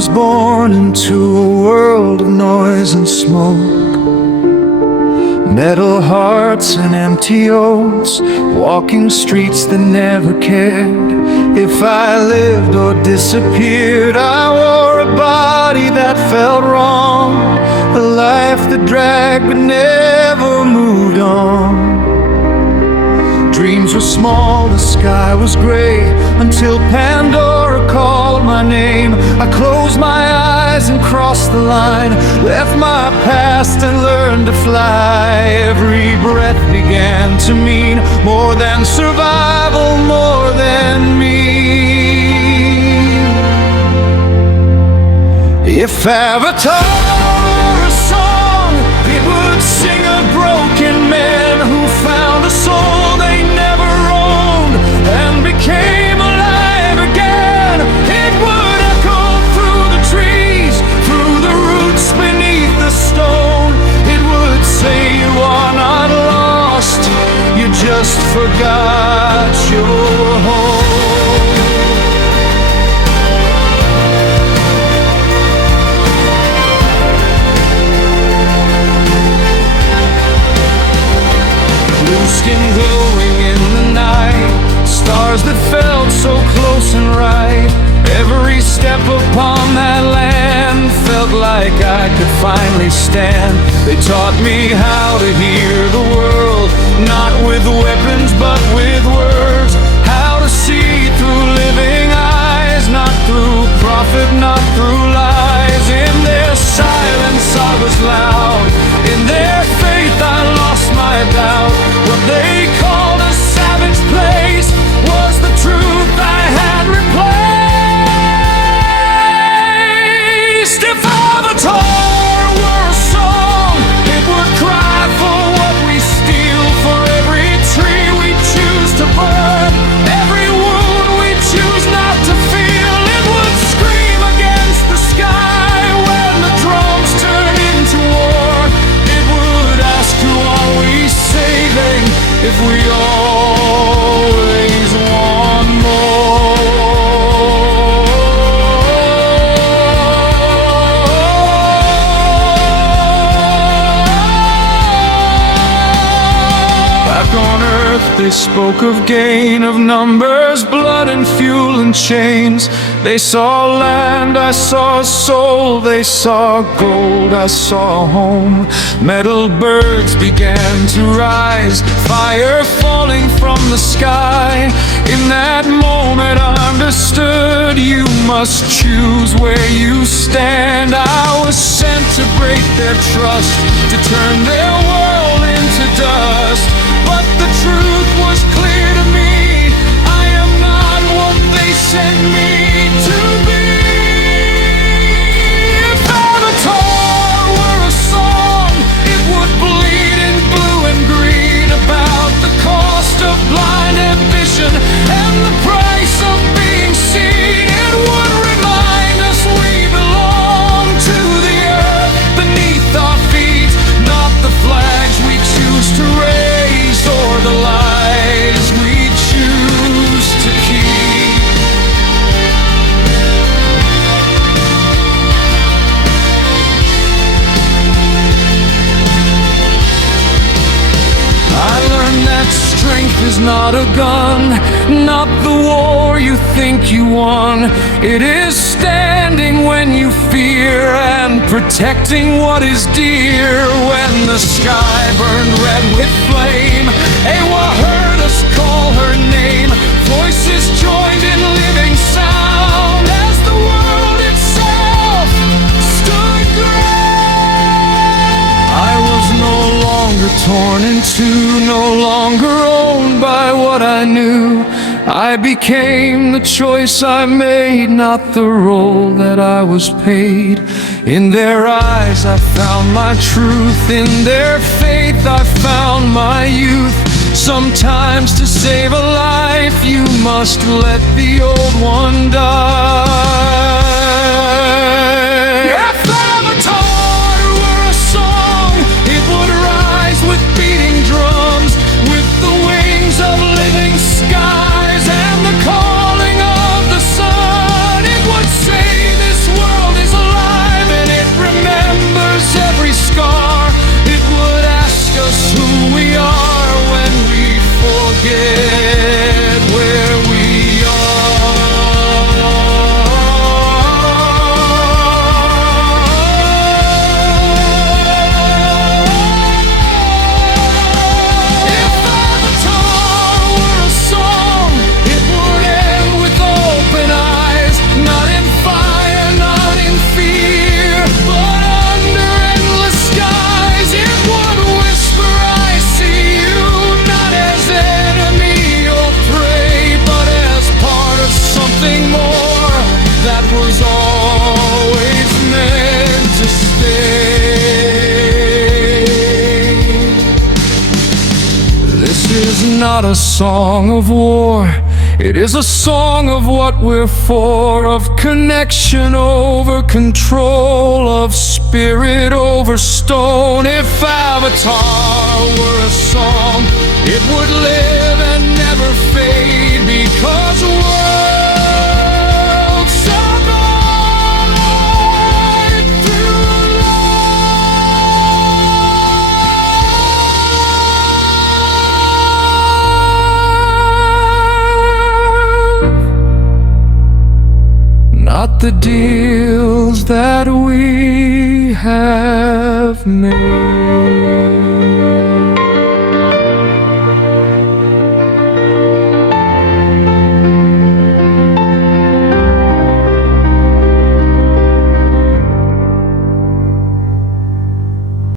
was born into a world of noise and smoke, metal hearts and empty oaths, walking streets that never cared if I lived or disappeared. I wore a body that felt wrong, a life that dragged but never moved on. Dreams were small, the sky was gray, until Pandora called my name. I closed my eyes and crossed the line, left my past and learned to fly. Every breath began to mean more than survival, more than me. If Avatar were a song, it would sing of broken men who found a soul they never owned and became alive again. It would echo through the trees, through the roots beneath the stone. It would say you are not lost, you just forgot your home. Skin glowing in the night, stars that felt so close and right. Every step upon that land felt like I could finally stand. They taught me how to hear the world, not with weapons but with words. How to see through living eyes, not through profit, not through lies. In their silence I was loud, in their faith I lost my doubt. What they called a savage place was the truth I had replaced. If Avatar were a song, it would cry for what we steal, for every tree we choose to burn, every wound we choose not to feel. It would scream against the sky when the drums turn into war. It would ask who are we saving if we always want more. Back on earth they spoke of gain, of numbers, blood and fuel and chains. They saw land, I saw a soul. They saw gold, I saw home. Metal birds began to rise, fire falling from the sky. In that moment I understood, you must choose where you stand. I was sent to break their trust, to turn their world into dust. But the truth was clear to me, I am not what they sent me to be. If Avatar were a song, it would bleed in blue and green about the cost of blind ambition and the price of being seen. It would remind us we belong to the earth beneath our feet, not the flags we choose to raise or the lies we choose to keep. I learned that strength is not a gun, not the war you think you won. It is standing when you fear and protecting what is dear. When the sky burned red with flame, Ewa heard us call her name. Voices joined in living sound as the world itself stood ground. I was no longer torn in two, no longer owned by what I knew. I became the choice I made, not the role that I was paid. In their eyes I found my truth, in their faith I found my youth. Sometimes to save a life you must let the old one die. If Avatar were a song, it would rise with beating drums, with the wings of living skies and the calling of the sun. It would say this world not a song of war. It is a song of what we're for, of connection over control, of spirit over stone. If Avatar were a song, it would live and never fade, because worlds survive through love. Not the deals that we have made.